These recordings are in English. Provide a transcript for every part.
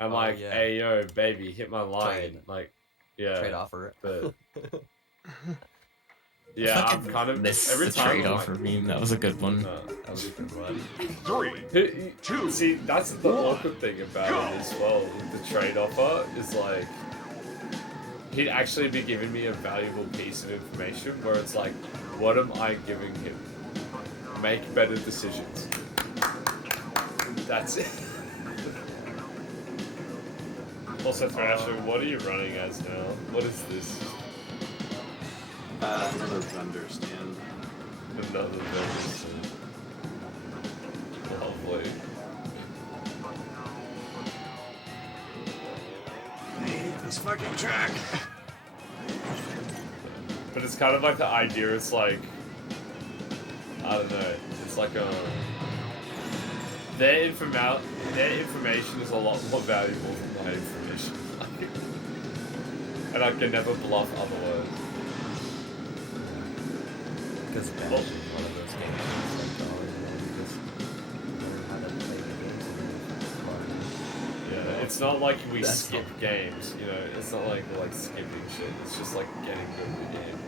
I'm Oh, like, yeah. hey yo, baby, hit my line. Trade. Like, yeah. Trade offer. But I yeah, I'm fucking kind of miss every the time trade I'm offer like, meme. That was a good one. That was a good one. 3, 2, see, that's the 1, awkward thing about it as well. With the trade offer is like, he'd actually be giving me a valuable piece of information where it's like, what am I giving him? Make better decisions. That's it. Also, Thrasher, what are you running as now? What is this? Another vendor stand. Another venison. Lovely. I hate this fucking track. But it's kind of like the idea, it's like, I don't know, it's like their information is a lot more valuable than my information. And I can never bluff otherwise. Because Bash is one of those games that's like, oh, you just learn how to play the games and it's fun. Yeah, it's not like we That's skip not- games, you know, it's not like we're like skipping shit, it's just like getting good at the game.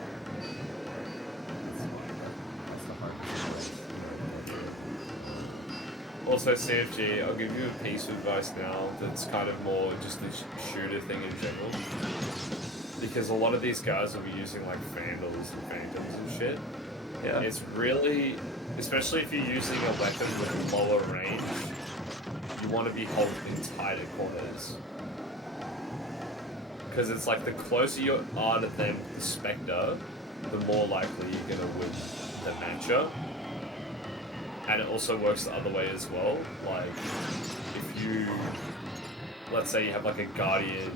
That's the hardest part. Also, CFG, I'll give you a piece of advice now that's kind of more just a shooter thing in general. Because a lot of these guys will be using like Vandals and Phantoms and shit. Yeah. It's really, especially if you're using a weapon with lower range, you want to be holding in tighter corners. Because it's like the closer you are to them, the Spectre, the more likely you're going to win the matchup. And it also works the other way as well. Like, if you, let's say you have like a Guardian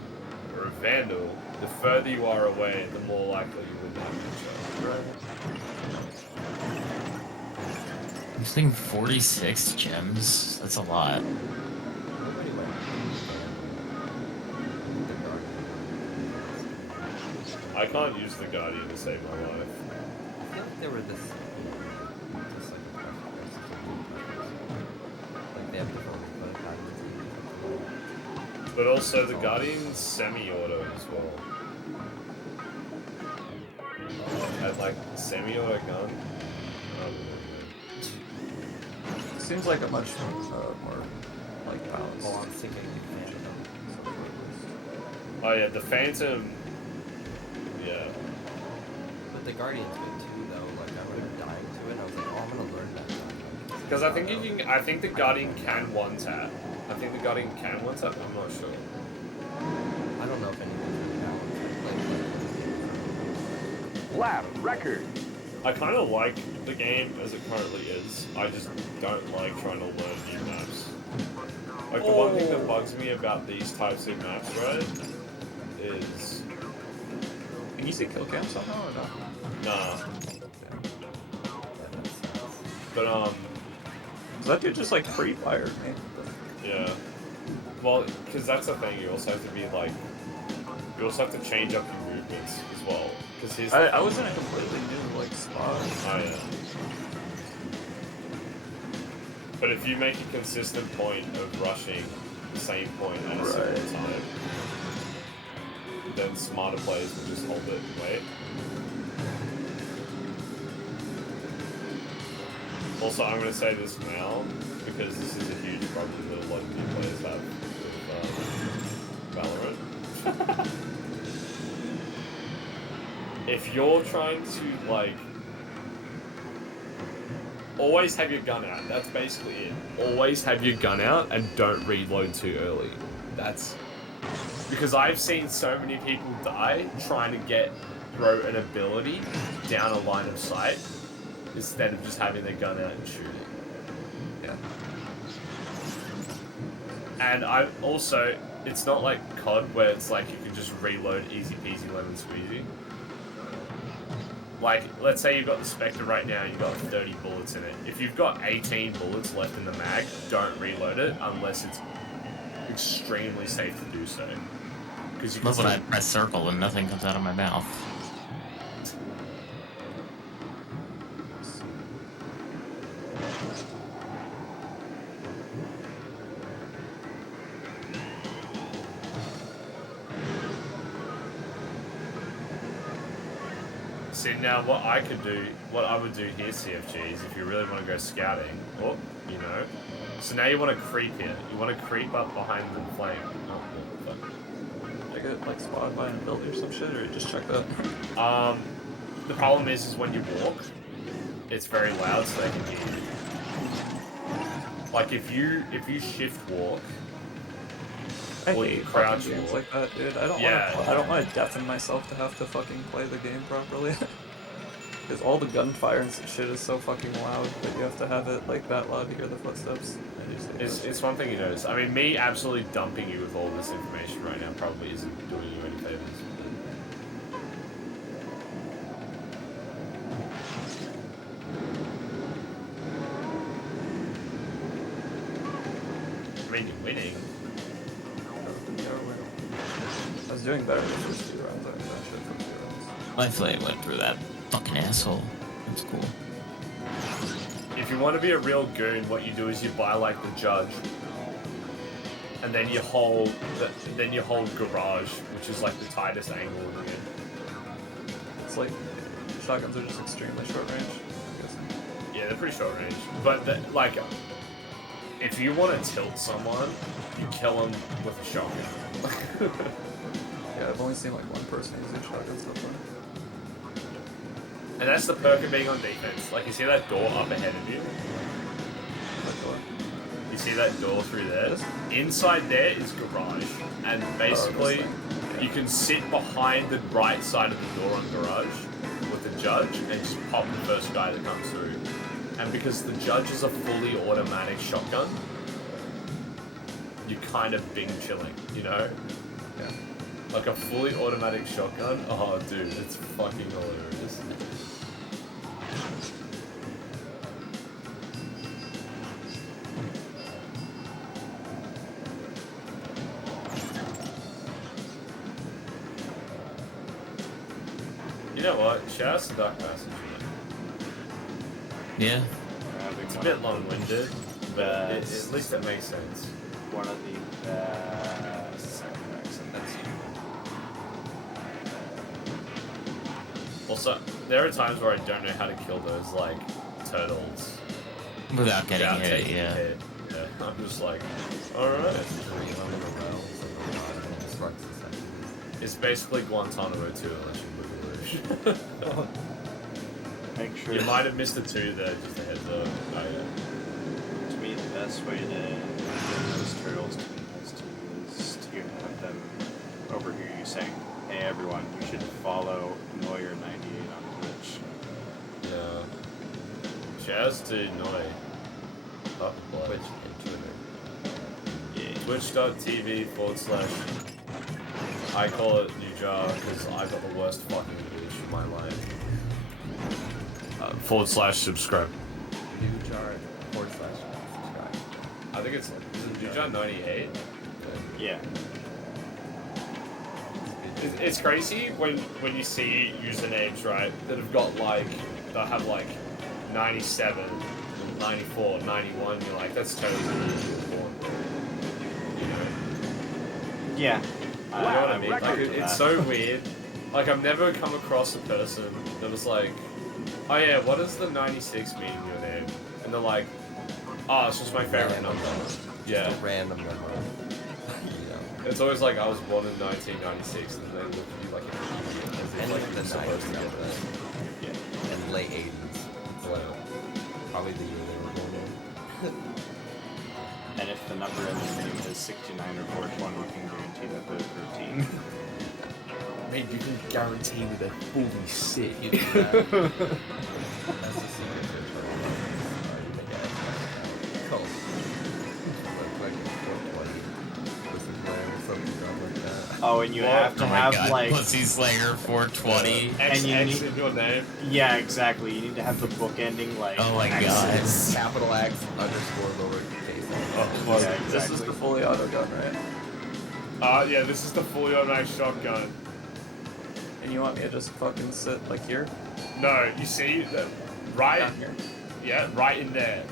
or a Vandal, the further you are away, the more likely you win that matchup. Right. I'm thinking 46 gems. That's a lot. Nobody went the Guardian. I can't use the Guardian to save my life. I feel like they were this like a preference. Like they have different replay patterns. But also the Guardian's semi-auto as well. Had like semi-auto gun. Seems like a much more like balanced. Oh, I'm thinking the Phantom. Oh yeah, the Phantom. Yeah. But the Guardian's good too, though. Like I remember dying to it, and I was like, oh, I'm gonna learn that gun. Because I think you can. I think the Guardian can one tap. I think the Guardian can one tap. I'm not sure. I don't know if anything's balanced. lap record. I kind of like the game as it currently is. I just don't like trying to learn new maps. Like the one thing that bugs me about these types of maps, right, is Can you say kill cam somehow or not? nah. But Is that dude just like free fire, man? yeah. Well, because that's the thing. You also have to be like, you also have to change up your movements as well. Because his. I was in a completely new like spot. Oh yeah. But if you make a consistent point of rushing the same point at a certain time, then smarter players will just hold it and wait. Also, I'm going to say this now, because this is a huge problem that a lot of new players have with Valorant. If you're trying to, like, always have your gun out, that's basically it. Always have your gun out and don't reload too early. That's... Because I've seen so many people die trying to throw an ability down a line of sight instead of just having their gun out and shooting. Yeah. And I also, it's not like COD where it's like you can just reload easy peasy lemon squeezy. Like, let's say you've got the Spectre right now, you've got 30 bullets in it. If you've got 18 bullets left in the mag, don't reload it unless it's extremely safe to do so. Because you can Love when I press circle and nothing comes out of my mouth. See, now what I would do here, CFGs, if you really want to go scouting, oh, you know. So now you want to creep here. You want to creep up behind the flank. Oh, fuck. I get like spotted by an ability or some shit, or just check that. The problem is when you walk, it's very loud, so they can hear you. Like if you shift walk, I or hate you crouch fucking games walk. like that, dude. I don't want to deafen myself to have to fucking play the game properly. Because all the gunfire and shit is so fucking loud that you have to have it like that loud to hear the footsteps. I just hate that shit. It's one thing you notice. I mean, me absolutely dumping you with all this information right now probably isn't doing you any favors. I mean, you're winning. I was doing better in the first few rounds. I that shit for 2 rounds. My flame went through that fucking asshole. That's cool. If you want to be a real goon, what you do is you buy like the judge, and then you hold garage, which is like the tightest angle in the game. It's like shotguns are just extremely short range, I guess. Yeah, they're pretty short range, but like, if you want to tilt someone, you kill them with a shotgun. Yeah, I've only seen like one person using shotguns so far. And that's the perk of being on defense. Like, you see that door up ahead of you? What door? You see that door through there? This? Inside there is garage, and basically this thing. Yeah. you can sit behind the right side of the door on garage with the judge and just pop the first guy that comes through. And because the judge is a fully automatic shotgun, you're kind of bing chilling, you know? Yeah. Like a fully automatic shotgun? Oh, dude, it's fucking hilarious. You know what? Shout out to Dark Passage. Yeah. It's a bit long-winded, but at least it makes sense. One of the best soundtracks, and that's you. Also, there are times where I don't know how to kill those, like, turtles. Without getting without hit, taking a yeah. hit. Yeah, I'm just like, alright. It's basically Guantanamo 2 unless you look at Make sure. You might have missed a 2 there, just a heads up. Oh, yeah. To me, the best way to get those turtles to be nice to you is to have them overhear you saying, "Hey everyone, you should follow Noyer98 on Twitch." Yeah. Shouts to Noi. Up Twitch and Twitter. Yeah. Twitch.tv / I call it Nujar because I got the worst fucking English in my life. / subscribe. Nujar / subscribe. I think it's Nujar 98. Yeah. It's crazy when you see usernames, right, that have got like, that have like 97, 94, 91, you're like, that's totally born. You know? Yeah. You know what I mean? Like, record. it's so weird. Like, I've never come across a person that was like, oh yeah, what does the 96 mean in your name? And they're like, oh, it's just my favorite number. Yeah. Just a random number. It's always like, I was born in 1996, and they look at you like an idiot, as if like you're supposed to get that. Yeah. And late 80s. Well, Probably the year they were born in. And if the number in the name is 69 or 420, we can guarantee that they're 13. mate, you can guarantee that they're fully sick. You do that. That's the secret to you make it cool. Like 420 pussy player or something dumb like that. Oh, and you have to Oh my have God, like Pussy Slayer 420. X, And you X need- in your name. yeah, exactly. You need to have the book ending like Oh my God. X's. Capital X underscore lowercase. Well, Yeah, This is the fully auto gun, right? yeah, this is the fully automatic shotgun. And you want me to just fucking sit like here? No, you see that right? Down here. Yeah, right in there,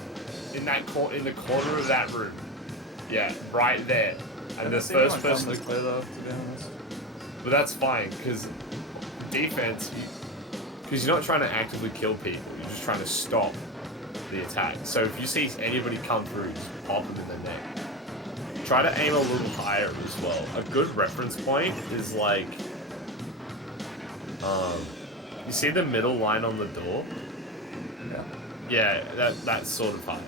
in that in the corner of that room. Yeah, right there. And the first person to play though, to be honest. But that's fine, because defense, Because you're not trying to actively kill people, you're just trying to stop the attack. So if you see anybody come through, just pop them in the neck. Try to aim a little higher as well. A good reference point is like, you see the middle line on the door? Yeah. Yeah, that's sort of high.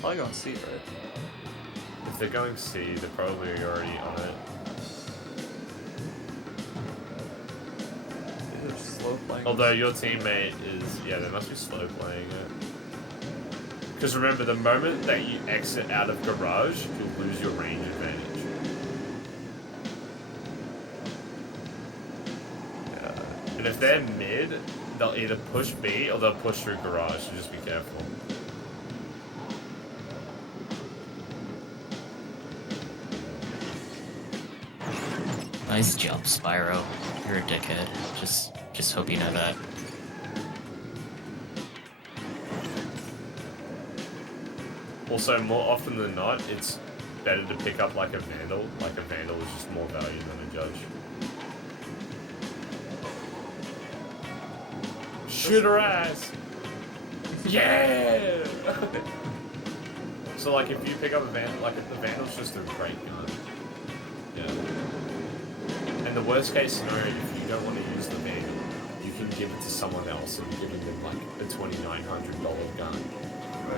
Probably going C, right? If they're going C, they're probably already on it. They're just slow playing. Although your teammate is, yeah, they must be slow playing it. Because remember, the moment that you exit out of garage, you'll lose your range advantage. And if they're mid, they'll either push B or they'll push through garage, so just be careful. Nice jump, Spyro. You're a dickhead. Just hope you know that. Also, more often than not, it's better to pick up like a Vandal. Like a Vandal is just more value than a Judge. Shoot her ass! Yeah! So like if you pick up a Vandal, like the Vandal's just a great gun. Yeah. And the worst case scenario, if you don't want to use the Vandal, you can give it to someone else and give them like a $2,900 gun.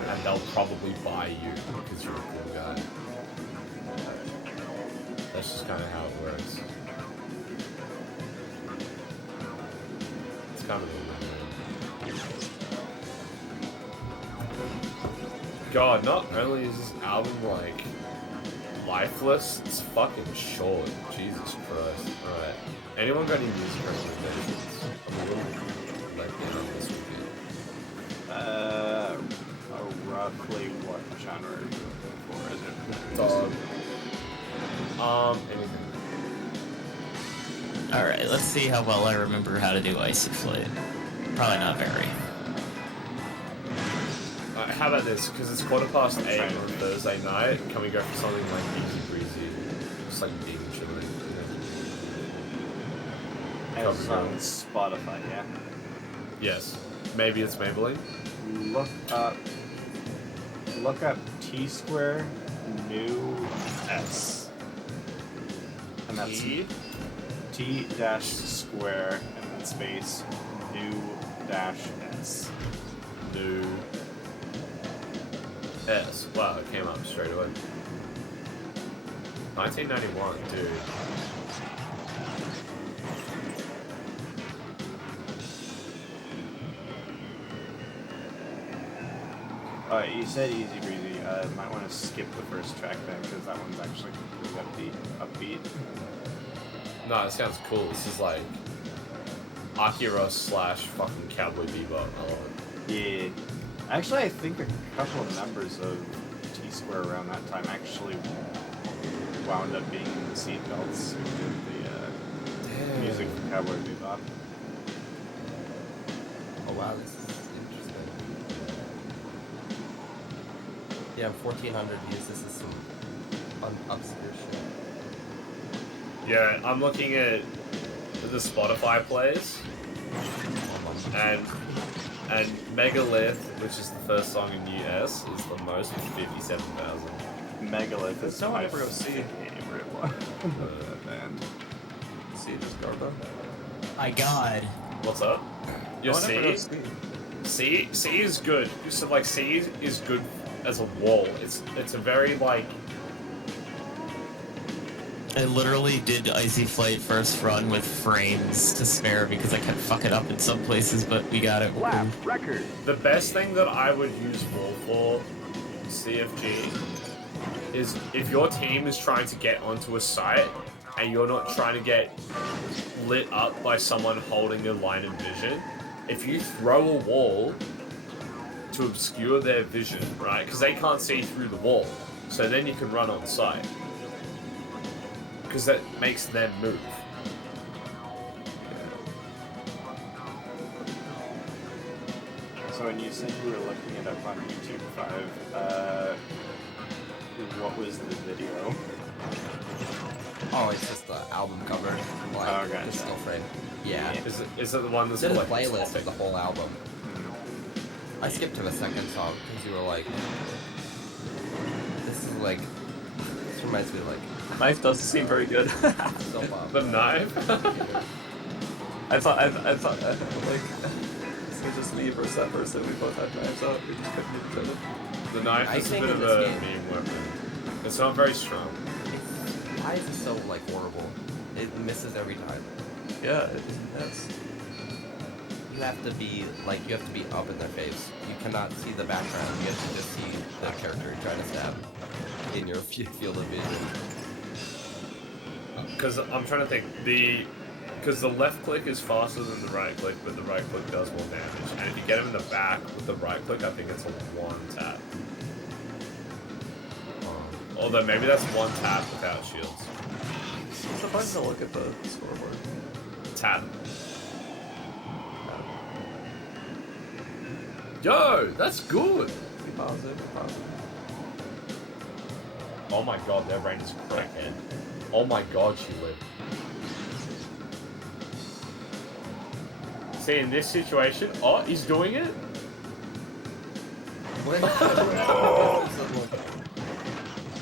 And they'll probably buy you because you're a cool guy. That's just kind of how it works. It's kind of a weird. God, not only is this album like lifeless, it's fucking short. Jesus Christ. Alright. Anyone got any music recommendations? I'm a little let down this weekend. Roughly what genre are you looking for? Is it Anything. Alright, let's see how well I remember how to do Icy Flight. Probably not very. How about this? Because it's 8:15 on Thursday night. Can we go for something like easy breezy? Just like being chilling. It's on Spotify, yeah? Yes. Maybe it's Maybelline. Look up T-square new S. And that's T dash square and then space new dash S. New S. Wow, it came up straight away. 1991, dude. Alright, you said easy breezy. Might want to skip the first track then, because that one's actually completely upbeat. No, it sounds cool. This is like Akira / fucking Cowboy Bebop. I love it. Yeah. Actually, I think a couple of members of T-Square around that time actually wound up being in the seatbelts who did the music for Cowboy Bebop. Oh wow, this is interesting. Yeah, 1,400 views. This is some obscure shit. Yeah, I'm looking at the Spotify plays, and Megalith, which is the first song in US, is the most with 57,000. Megalith is No one my ever goes see. favorite one of that band. See this Garbo? My god. What's up? Your No one ever C? goes see. C is good. So like C is good as a wall. It's a very like. I literally did Icy Flight first run with frames to spare because I kept fucking up in some places, but we got it. Lap record. The best thing that I would use wall for CFG is if your team is trying to get onto a site and you're not trying to get lit up by someone holding a line of vision, if you throw a wall to obscure their vision, right? Because they can't see through the wall. So then you can run on site. Because that makes them move. So when you said you were looking it up on YouTube 5, what was the video? Oh, it's just the album cover, like Oh, gotcha. the still frame. Yeah. Is it the one that's There's a got, like, playlist topic? of the whole album. I skipped to the second song because you were like, this is like, this reminds me of like, Knife doesn't seem very good. so The knife? I thought like this was just me versus that person. We both had knives out. We just couldn't hit each other. The knife I is a think bit in of this a game- meme weapon. It's not very strong. why is it so like horrible? It misses every time. Yeah, it is. You have to be like, you have to be up in their face. You cannot see the background. You have to just see the character you're trying to stab in your field of vision. Because I'm trying to think, because the left click is faster than the right click, but the right click does more damage. And if you get him in the back with the right click, I think it's a one tap. Although maybe that's one tap without shields. It's a button to look at the scoreboard. Tap. Yo, that's good. We pause it. Oh my god, their brain is crackhead. Oh my god, she lived. See, in this situation, oh, he's doing it? When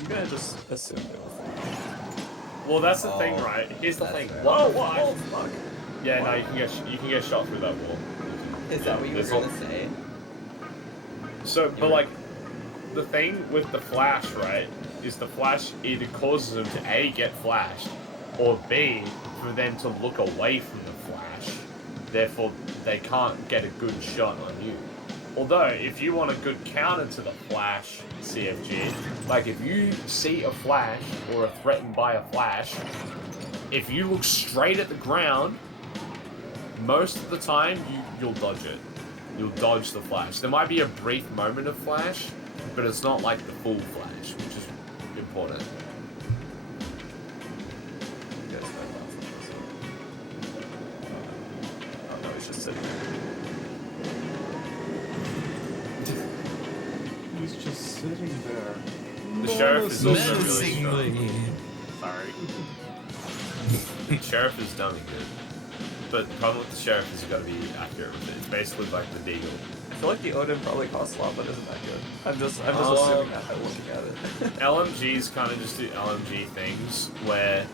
You gotta just assume it was. Well, that's the thing, Oh, right? Here's the that's thing. fair. Whoa, Oh, what? fuck. Yeah, no, you can get shot through that wall. is that what you were There's all- gonna say? So, but like, the thing with the flash, right, is the flash either causes them to A, get flashed, or B, for them to look away from the flash. Therefore, they can't get a good shot on you. Although, if you want a good counter to the flash CFG, like if you see a flash or are threatened by a flash, if you look straight at the ground, most of the time you'll dodge it. You'll dodge the flash. There might be a brief moment of flash, but it's not like the full flash, which is important. You guys might laugh at this. Oh no, he's just sitting there. He's just sitting there. The sheriff is also really strong. Menacingly. Sorry. The sheriff is dummy good. But the problem with the sheriff is you gotta be accurate with it. It's basically like the deagle. I feel like the Odin probably costs a lot, but isn't that good. I'm just Oh. assuming that by looking at it. LMGs kind of just do LMG things, where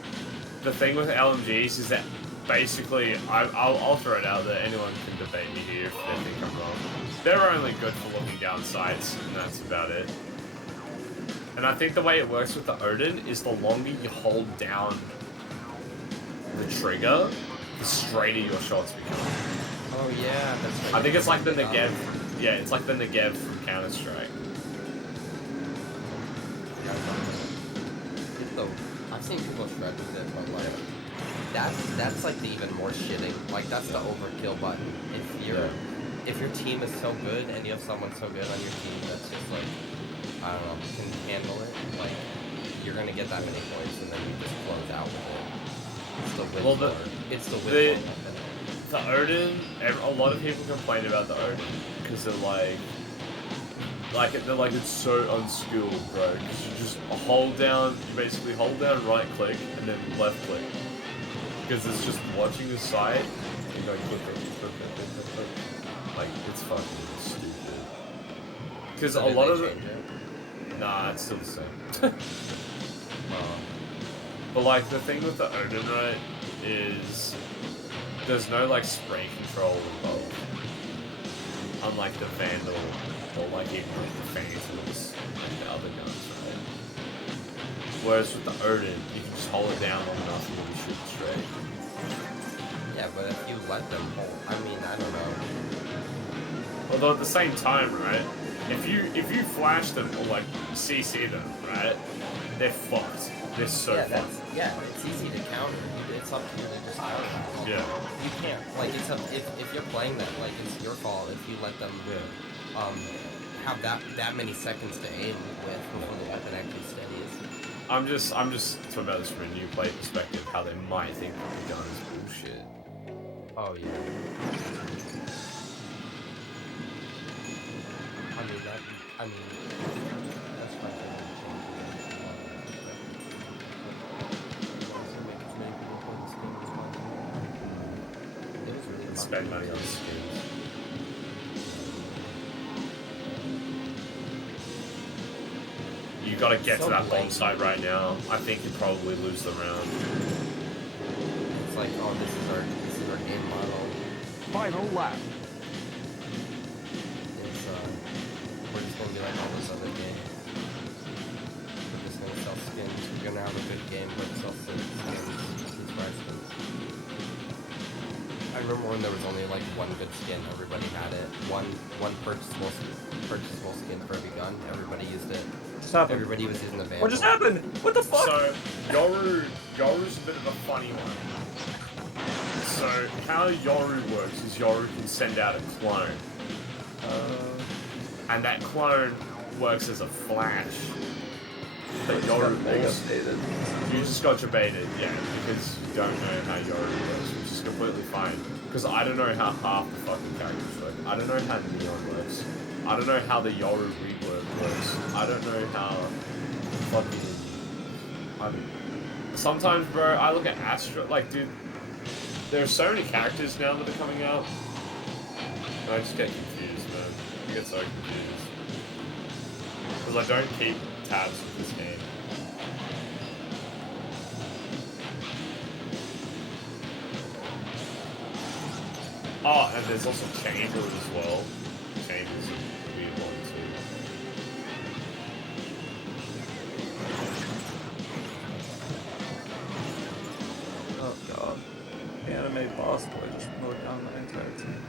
the thing with LMGs is that basically, I'll throw it out there, anyone can debate me here if they think I'm wrong. They're only good for looking down sights, and that's about it. And I think the way it works with the Odin is the longer you hold down the trigger, the straighter your shots become. Oh yeah, that's right. I think it's like the Negev. Yeah, it's like the Negev from Counter-Strike. I've seen people shred with it, but like that's like the even more shitting. Like that's the overkill button. If your team is so good and you have someone so good on your team that's just like, I don't know, can handle it, like you're gonna get that many points and then you just close out with it. It's the win. Well, it's the the- win. The Odin, a lot of people complain about the Odin because they're like it's so unskilled, bro. Because you just hold down, you basically hold down right click and then left click. Because it's just watching the side and going click, click, click, click, click, click. Like it's fucking stupid. Because So a did lot they of change it? nah, it's still the same. But like the thing with the Odin, right, is there's no like spray control involved. Unlike the Vandal or like even like the Phantoms and the other guns, right? Whereas with the Odin, you can just hold it down long enough and you shoot straight. Yeah, but if you let them hold, I mean, I don't know. Although at the same time, right, if you flash them or like CC them, right, they're fucked. They're so fucked. It's easy to counter. It's up to you to just counter. Yeah. You can't, like, it's up, if you're playing that, like, it's your fault if you let them, have that many seconds to aim with before the weapon actually steadies. I'm just talking about this from a new player perspective, how they might think that the gun is bullshit. Oh, yeah. That's my favorite. spend money on skins. You gotta get So to that bomb blatant. site right now. I think you probably lose the round. It's like, oh, this is our game model. Final lap. It's we're just gonna be like all those other games. We're just gonna sell skins. We're gonna have a good game, but sell skins. These price skins. I remember when there was only like one good skin. Everybody had it. One purchasable skin for every gun. Everybody used it. What just happened? Everybody was using the Vandal. What just happened? What the fuck? So, Yoru's a bit of a funny one. So, how Yoru works is Yoru can send out a clone. And that clone works as a flash. But Yoru also... You just got debated, yeah, because you don't know how Yoru works, which is completely fine. Because I don't know how half the fucking characters work. I don't know how Neon works. I don't know how the Yoru rework works. I don't know how fucking... Sometimes, bro, I look at Astra, like, dude, there are so many characters now that are coming out, and I just get confused, man. I get so confused. Because I don't keep tabs with this game. Oh, and there's also Chamber as well. Chamber's a weird one too. Oh god. The anime boss boy just mowed down my entire team.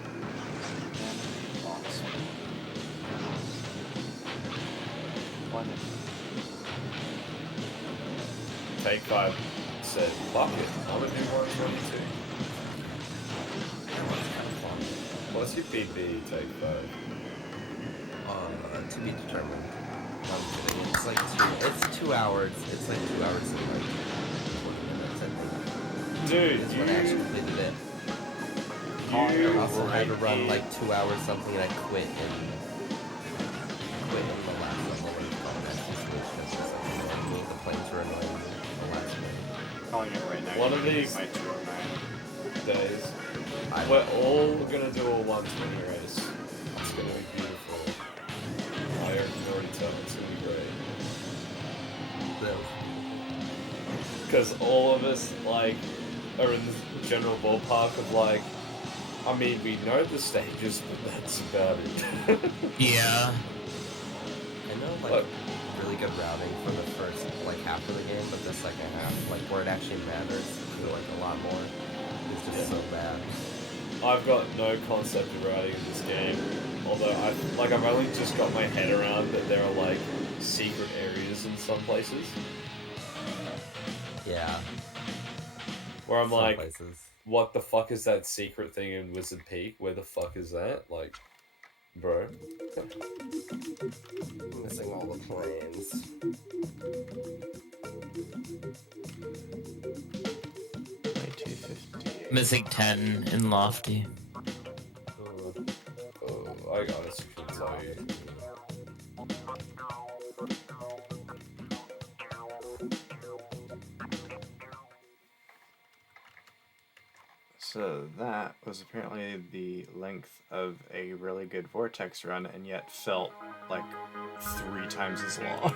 Take 5 said, fuck it, I'm gonna do 122. What's your PB, Take 5? To be determined. I'm kidding. It's like 2 hours. It's like 2 hours and like 40 minutes, I think. Dude, Is when I actually completed it. I also had to run like 2 hours something and I quit in the last level when it's called actually switched because it's like annoying me. The planes were annoying me the last one. Calling it right now. One you of can these- beat my 209. days. We're all gonna do a 120 race. It's gonna be beautiful. I can already tell it's gonna be great. Because all of us, like, are in the general ballpark of, like, I mean, we know the stages, but that's about it. I Yeah. know like really good routing for the first like half of the game, but the second half, like where it actually matters, I feel like a lot more. It's just so bad. I've got no concept of routing in this game. Although I've only just got my head around that there are like secret areas in some places Yeah. where I'm Some like, places. what the fuck is that secret thing in Wizard Peak? Where the fuck is that? Like, bro. Missing all the planes. Missing 10 in Lofty. I honestly couldn't tell you. So that was apparently the length of a really good Vortex run, and yet felt like 3 times as long.